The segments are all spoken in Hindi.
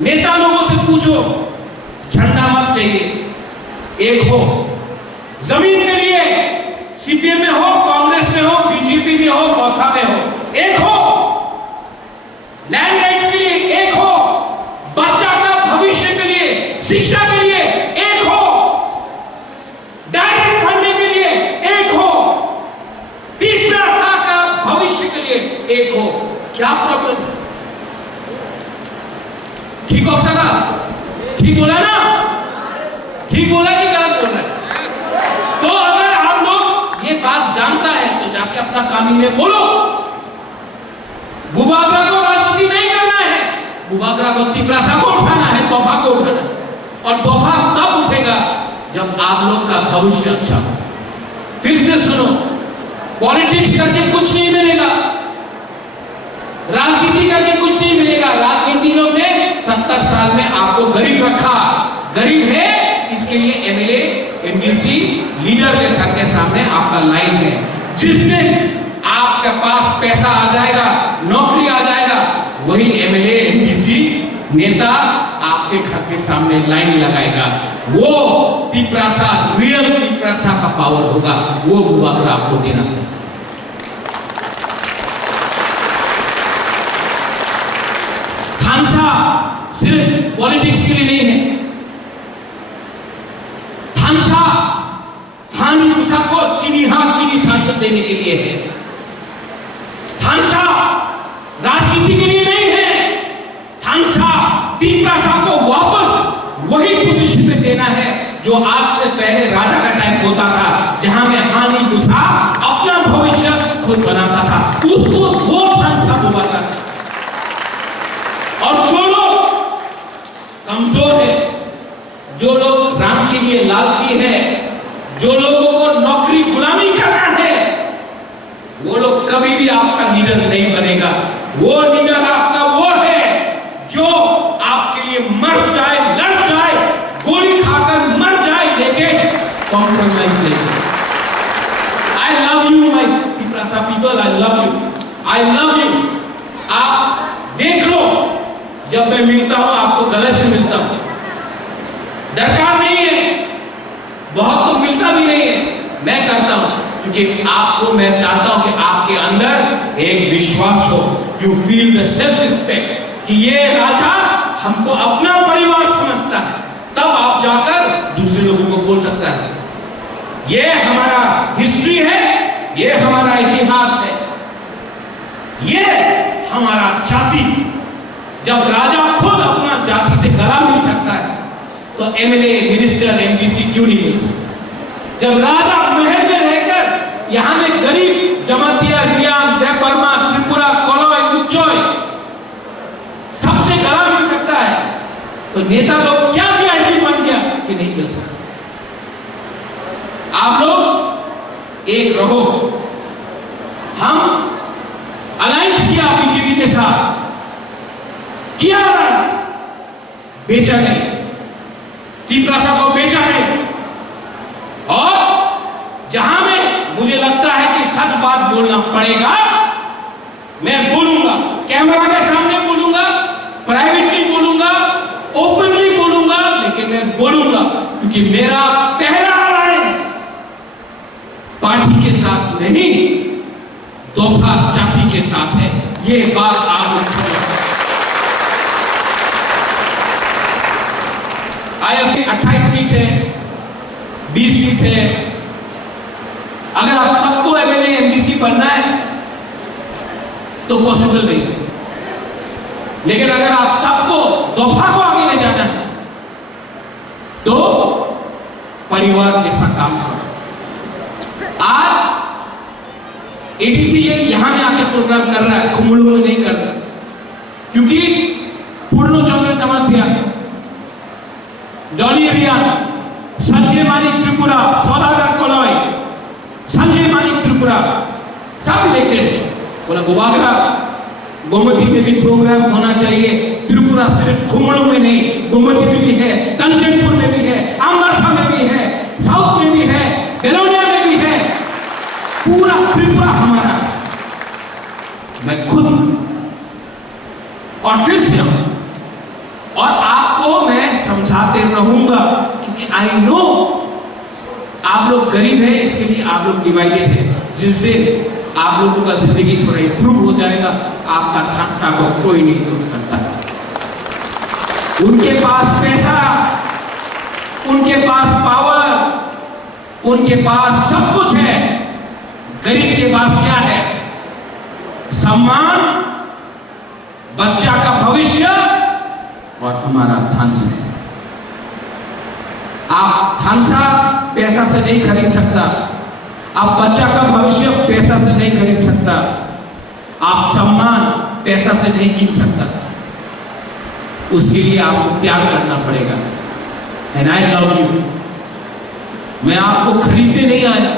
नेता लोगों से पूछो, झंडा मत चाहिए, एक हो। जमीन के लिए सीपीएम में हो, कांग्रेस में हो, बीजेपी में हो, मौथा में हो, एक हो। लैंड राइट्स के लिए एक हो, बच्चा का भविष्य के लिए, शिक्षा के लिए एक हो, डायरेक्ट फंडिंग के लिए एक हो, तीव्रता का भविष्य के लिए एक हो। क्या प्रॉब्लम? ठीक हो सका? ठीक बोला ना? ठीक बोला कि गलत बोल रहा है? तो अगर आप लोग ये बात जानता है तो जाके अपना कामी में बोलो। बुबागरा को राजनीति नहीं करना है, बुबागरा को तिपरासा को उठाना है, तोहफा को उठाना है। और तोहफा तब उठेगा जब आप लोग का भविष्य अच्छा हो। फिर से सुनो, पॉलिटिक्स करके कुछ नहीं मिलेगा, राजनीति करके कुछ नहीं मिलेगा। राजनीति लोग ने 70 साल में आपको गरीब रखा, गरीब है इसके लिए एमएलए एमडीसी लीडर के घर के सामने आपका लाइन है। जिस दिन आपके पास पैसा आ जाएगा, नौकरी आ जाएगा, वही एमएलए एमडीसी नेता आपके घर के सामने लाइन लगाएगा। वो तिपरासा, रियल तिपरासा का पावर होगा, वो बुबागरा आपको देना चाहिए। थानसा सिर्फ पॉलिटिक्स के लिए नहीं है, थानसा हानि उषा को चीनी शासन देने के लिए है। थानसा राजनीति के लिए नहीं है, थानसा तिपरासा को वापस वही पोजीशन में देना है जो आज से पहले राजा का टाइम होता था, जहां में हानि उषा अपना भविष्य खुद बनाता था, उसको वो थानसा बुलाता था। और जो लोग कमजोर है, जो लोग राम के लिए लालची है, जो लोगों को नौकरी गुलामी करना है, वो लोग कभी भी आपका लीडर नहीं बनेगा। वो लीडर आपका वो है जो आपके लिए मर जाए, लड़ जाए, गोली खाकर मर जाए, लेकिन कॉम्प्रोमाइज नहीं। I love you my Tiprasa people, I love you, I love you. आप देख लो, जब मैं मिलता हूं आपको गले से मिलता हूं, दरकार नहीं है, बहुत तो मिलता भी नहीं है, मैं करता हूं क्योंकि आपको मैं चाहता हूं कि आपके अंदर एक विश्वास हो, you feel the self respect कि ये राजा हमको अपना परिवार समझता है, तब आप जाकर दूसरे लोगों को बोल सकता है। ये हमारा हिस्ट्री है, ये हमारा इतिहास है, ये हमारा जाति। जब राजा खुद अपना जाति से गला मिल सकता है तो एमएलए, मिनिस्टर, एमडीसी क्यों नहीं मिल सकता? जब राजा महल में रहकर यहां में गरीब जमातिया, रियान, देवबर्मा, त्रिपुरा, कोलोय, उच्चोय सबसे गला मिल सकता है, तो नेता लोग क्या वीआईपी बन गया कि नहीं मिल सकता? आप लोग एक रहो। हम अलायंस किया बीजेपी के साथ, किया बेचा नहीं, तिपरासा को बेचा नहीं। और जहां में मुझे लगता है कि सच बात बोलना पड़ेगा, मैं बोलूंगा, कैमरा के सामने बोलूंगा, प्राइवेटली बोलूंगा, ओपनली बोलूंगा, लेकिन मैं बोलूंगा क्योंकि मेरा पहला अलायंस पार्टी के साथ नहीं, दोफा जाति के साथ है। ये बात आप आए 28 सीट है, 20 सीट है। अगर आप सबको एमएलए एमडीसी बनना है तो पॉसिबल नहीं, लेकिन अगर आप सबको दोफा को आगे ले जाना है तो परिवार जैसा काम करो। आज एडीसी यहां में आके प्रोग्राम कर रहा है, कुमुल में नहीं कर रहा, क्योंकि पूर्ण चौधरी जमात दिया, डॉली एरिया, संजय मानिक त्रिपुरा, सौदागर कोलोय, संजय मानिक त्रिपुरा सब इलेक्टेड। बोला बुबागरा गोमती में भी प्रोग्राम होना चाहिए, त्रिपुरा सिर्फ घुमड़ों में नहीं, गोमती में भी है, कंचनपुर में भी है, अम्बासा में भी है, साउथ में भी है, बेलोनिया में भी है, पूरा त्रिपुरा हमारा। मैं खुद और फिर से और बरसाते रहूंगा, क्योंकि आई नो आप लोग गरीब है, इसके लिए आप लोग डिवाइडेड है। जिस दिन आप लोगों का जिंदगी थोड़ा इंप्रूव हो जाएगा, आपका थानसा को कोई नहीं रोक सकता। उनके पास पैसा, उनके पास पावर, उनके पास सब कुछ है। गरीब के पास क्या है? सम्मान, बच्चा का भविष्य और हमारा थानसा। आप थानसा पैसा से नहीं खरीद सकता, आप बच्चा का भविष्य पैसा से नहीं खरीद सकता, आप सम्मान पैसा से नहीं कीन सकता। उसके लिए आपको प्यार करना पड़ेगा। And I love you. मैं आपको खरीदने नहीं आया,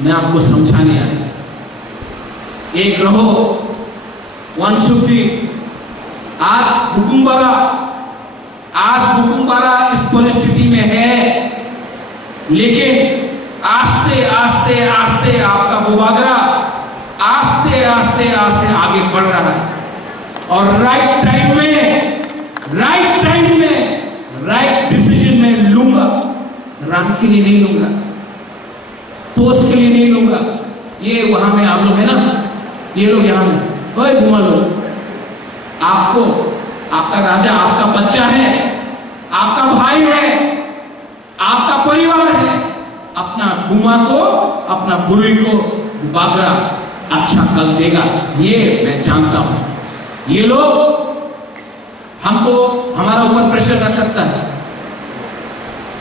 मैं आपको समझाने आया। एक रहो, वन शुक्री। आज हुकुमबारा इस परिस्थिति में है, लेकिन आस्ते आस्ते आस्ते आपका मुबागरा आस्ते आस्ते आस्ते आगे बढ़ रहा है। और राइट टाइम में राइट डिसीजन में लूंगा। राम के लिए नहीं लूंगा, पोस्ट के लिए नहीं लूंगा। ये वहां में आप लोग है ना, ये लोग यहाँ में कोई घुमा लो। आपको आपका राजा आपका बच्चा है, आपका भाई है, आपका परिवार है। अपना बुमा को, अपना बुरी को बाबरा अच्छा फल देगा, ये मैं जानता हूं। ये लोग हमको हमारा ऊपर प्रेशर रख सकता है।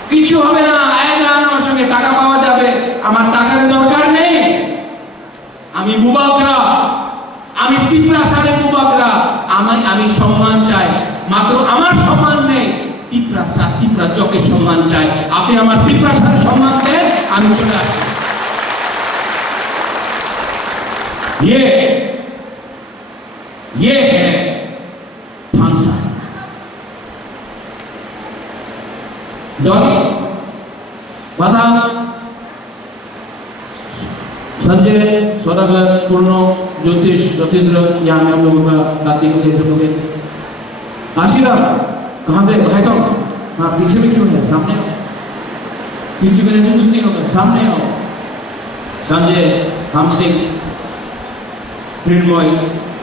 কিছু হবে না, আয় না আমার সঙ্গে টাকা পাওয়া যাবে, আমার টাকার দরকার নেই। আমি মুবাগরা, আমি তিপ্রাসারে মুবাগরা, আমি সম্মান চাই। মাত্র আমার সম্মান নেই, তিপ্রা চকে সম্মান চাই। আপনি আমার তিপ্রাসারে সম্মান দেন, আমি চলে আসি। ये है थानसा। डॉली बाधा संजय सौदागर पूर्ण ज्योतिष ज्योतिन्द्र, यहाँ में हम लोगों का दादी को देख सकोगे। आशीर्वाद कहाँ पे भाई? तो हाँ, पीछे भी क्यों है? सामने आओ। पीछे में कुछ नहीं होगा, सामने आओ। संजय हमसे मृणमय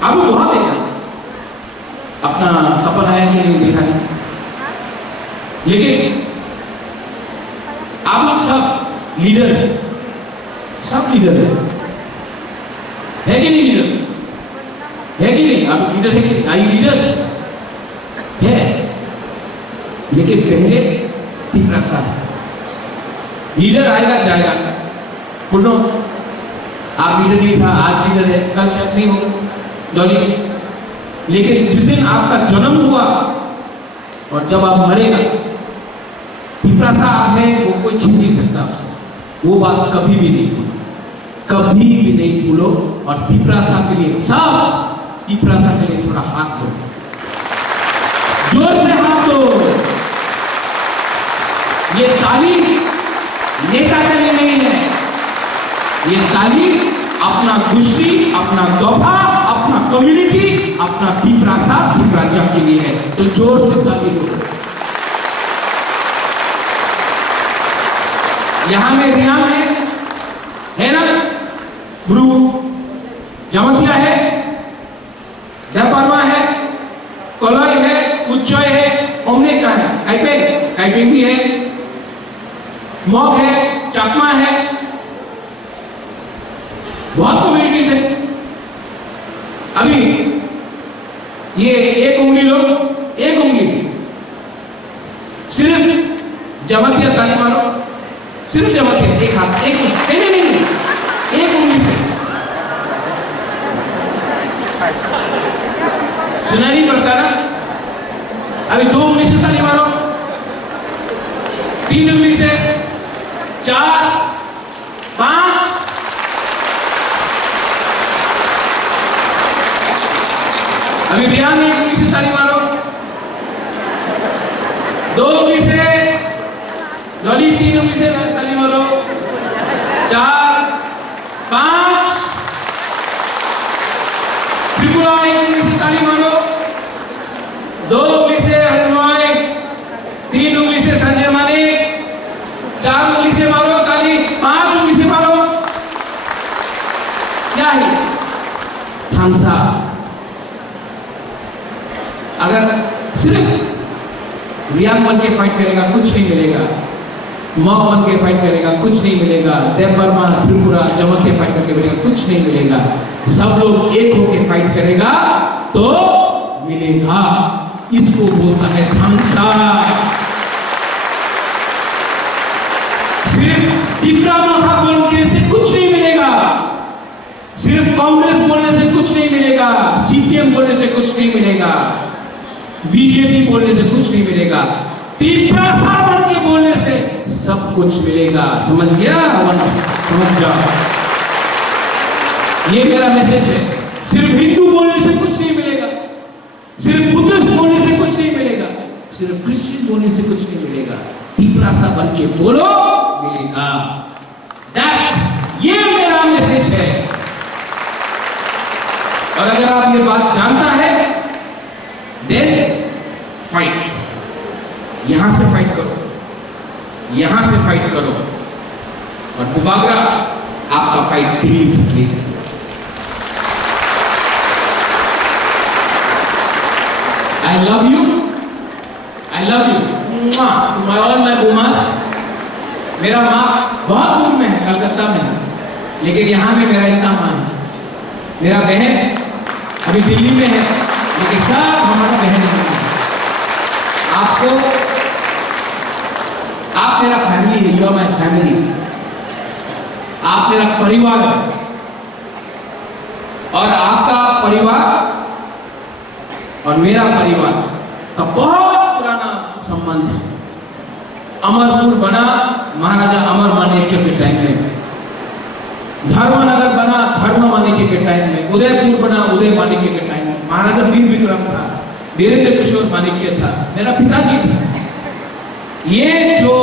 अब बहुत देखा, अपना कपल है कि नहीं देखा नहीं, लेकिन आप लोग सब लीडर है, सब लीडर है कि नहीं? लीडर है कि नहीं? आप लीडर है कि नहीं? आई लीडर है, लेकिन पहले तिप्रासा लीडर आएगा जाएगा। बोलो आप लीडर नहीं था, आज लीडर है, कल शायद नहीं हो डॉली। लेकिन जिस दिन आपका जन्म हुआ और जब आप मरेगा, तिप्रासा है वो कोई छीन नहीं सकता आपसे। वो बात कभी भी नहीं भूलो, कभी भी नहीं भूलो। और तिप्रासा के लिए सब तिप्रासा के लिए थोड़ा हाथ दो, जोर से हाथ दो। ये ताली नेता के लिए नहीं है, ये ताली अपना गुस्ती, अपना दोफा, अपना कम्युनिटी, अपना तिप्रासा तिप्राजा के लिए है। तो जोर से ताली दो। यहाँ में रिया है ना, गुरु जमतिया है, जयपरमा है, कोलय है, उच्चय है, ओमने का है, काइपेंग भी है, मॉग है, चाकमा है, बहुत कम्युनिटीज है। अभी ये एक उंगली लो, एक उंगली सिर्फ जमतिया ताली मारो, सिर्फ जमतिया, एक हाथ, एक नहीं, एक उंगली से सुना नहीं पड़ता ना। अभी 2 उंगली से ताली मारो, 3 उंगली से, 4, 5, अभी बिहार में 1 उंगली से ताली मारो, 2 उंगली से, डॉली 3 उंगली से ताली मारो, 4, 5, त्रिपुरा 1 उंगली से ताली मारो, 2 उंगली से हरिमय, 3 अगर सिर्फ रियान बन के फाइट करेगा कुछ नहीं मिलेगा, माओ बन के फाइट करेगा कुछ नहीं मिलेगा, देवबर्मा त्रिपुरा जमन के फाइट करके मिलेगा कुछ नहीं मिलेगा। सब लोग एक होके फाइट करेगा तो मिलेगा। इसको बोलता है धमसा। सिर्फ टिपरा माथा बोलने से कुछ नहीं मिलेगा, सिर्फ कांग्रेस बोलने से कुछ नहीं मिलेगा, सीपीएम बोलने से कुछ नहीं मिलेगा, बीजेपी बोलने से कुछ नहीं मिलेगा, टिपरा सावन के बोलने से सब कुछ मिलेगा। समझ गया? समझ जाओ, ये मेरा मैसेज है। सिर्फ हिंदू बोलने से कुछ नहीं मिलेगा, सिर्फ बुद्धिस्ट बोलने से कुछ नहीं मिलेगा, सिर्फ क्रिश्चियन बोलने से कुछ नहीं मिलेगा। टिपरा सा बन के बोलो, मिलेगा। ये मेरा मैसेज है। और अगर आप ये बात जानता है, देन फाइट, यहां से फाइट करो, यहां से फाइट करो। और बुबागरा आपका फाइट दिल्ली तक ले जाए। I love you, I love you, my all my bumas। मेरा माँ बहुत दूर में है, कलकत्ता में है, लेकिन यहाँ में मेरा इतना माँ है। मेरा बहन अभी दिल्ली में है, लेकिन सब हमारा बहन है। आपको, आप मेरा फैमिली है, यू आर माय फैमिली। आप मेरा परिवार है, और आपका परिवार और मेरा परिवार का बहुत पुराना संबंध है। अमरपुर बना महाराजा अमर माणिक्य के टाइम में, धर्मनगर बना धर्म माणिक्य के टाइम में, उदयपुर बना उदय माणिक्य के टाइम में, महाराजा वीर विक्रम था, वीरेंद्र किशोर माणिक्य था, मेरा पिताजी था। ये जो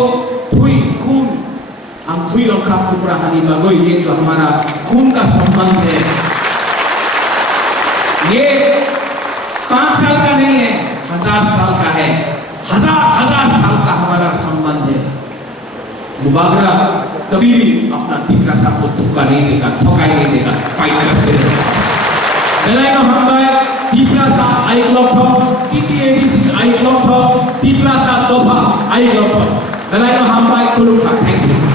धुई खून हम धुई और खापुरा हानि बागोई, ये जो हमारा खून का संबंध है, ये 5 साल का नहीं है, 1000 साल का है। 1000 साल का हमारा संबंध है। बुबागरा कभी भी अपना टिपरा साहब को धोखा नहीं देगा, ठोकाई नहीं देगा, फाइट करते रहेगा। बेलायनो हमबाय टिपरा साहब I love TTADC I love Tipra साहब दोफा आई लव बेलायनो हमबाय कुलुका। Thank you.